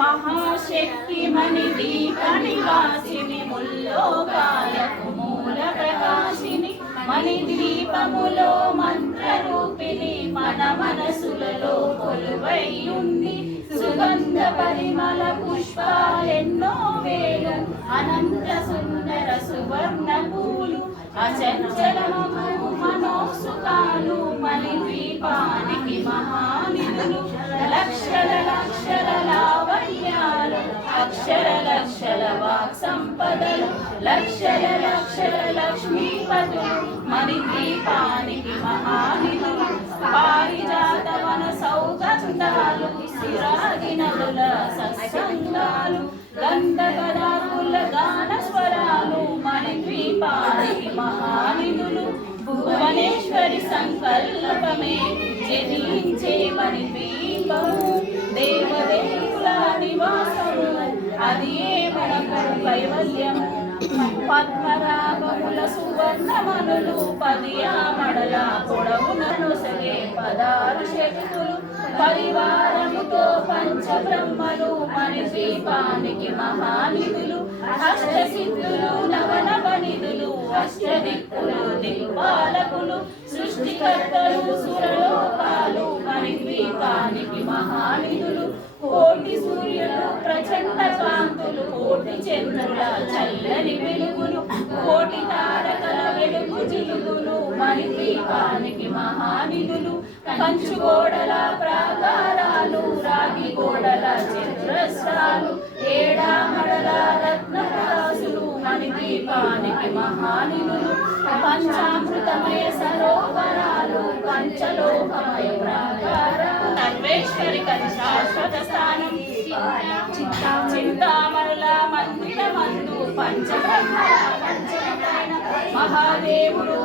మహాశక్తి మణి దీప నివాసిని ముల్లోకాలకు మూల ప్రకాశిని మణి దీపములో మంత్ర రూపిణి మన మనసులలో కొలువై ఉంది సుగంధ పరిమళ పుష్పాలెన్నో వేలు అనంత సుందర సువర్ణ పూలు అచంచలము మనోసుకాలు మణి ద్వీపానికి మహానిధులు లక్షల లక్షల లావణ్యాలు అక్షర లక్షల వాక్ సంపదలు లక్షల లక్షల లక్ష్మీపతులు మణి ద్వీపానికి మహానిధులు పారిజాత వన సౌగంధాలు సిరాగి నదుల సత్సంగాలు గంధకదారుల గాన స్వరాలు మణి ద్వీపానికి మహానిధులు భువనేశ్వరి సంకల్పమే జనించే మణి ద్వీపము దేవదేవుల నివాసము అది మనకు కైవల్యము పద్మరాగముల సువర్ణమనులు పదియామడల పొడవునను సగే పదారు శక్తులు పరివారముతో పంచబ్రహ్మలు మణి ద్వీపానికి మహానిధులు అష్టసిద్ధులు నవనవనిధులు అష్టదిక్కులు దిక్పాలకులు సృష్టికర్తలు సురలోకాలు మణి ద్వీపానికి మహానిధులు కోటి సూర్యులు ప్రచండ కాంతులు కోటి చంద్రుల చల్లని వెలుగులు కోటి తారకల వెలుగు జిలుగులు మణి ద్వీపానికి మహానిధులు కంచు గోడల ప్రాకారాలు రాగి గోడల చతురస్రాలు ఏడామడల రత్నరాసులు మణి ద్వీపానికి మహానిధులు పంచామృతమయ సరోవరాలు పంచలోకమయ ప్రాకారాలు సర్వేశ్వరి కది శాశ్వత స్థానం చింతామణుల మందిరమందు పంచబ్రహ్మ మహాదేవుడు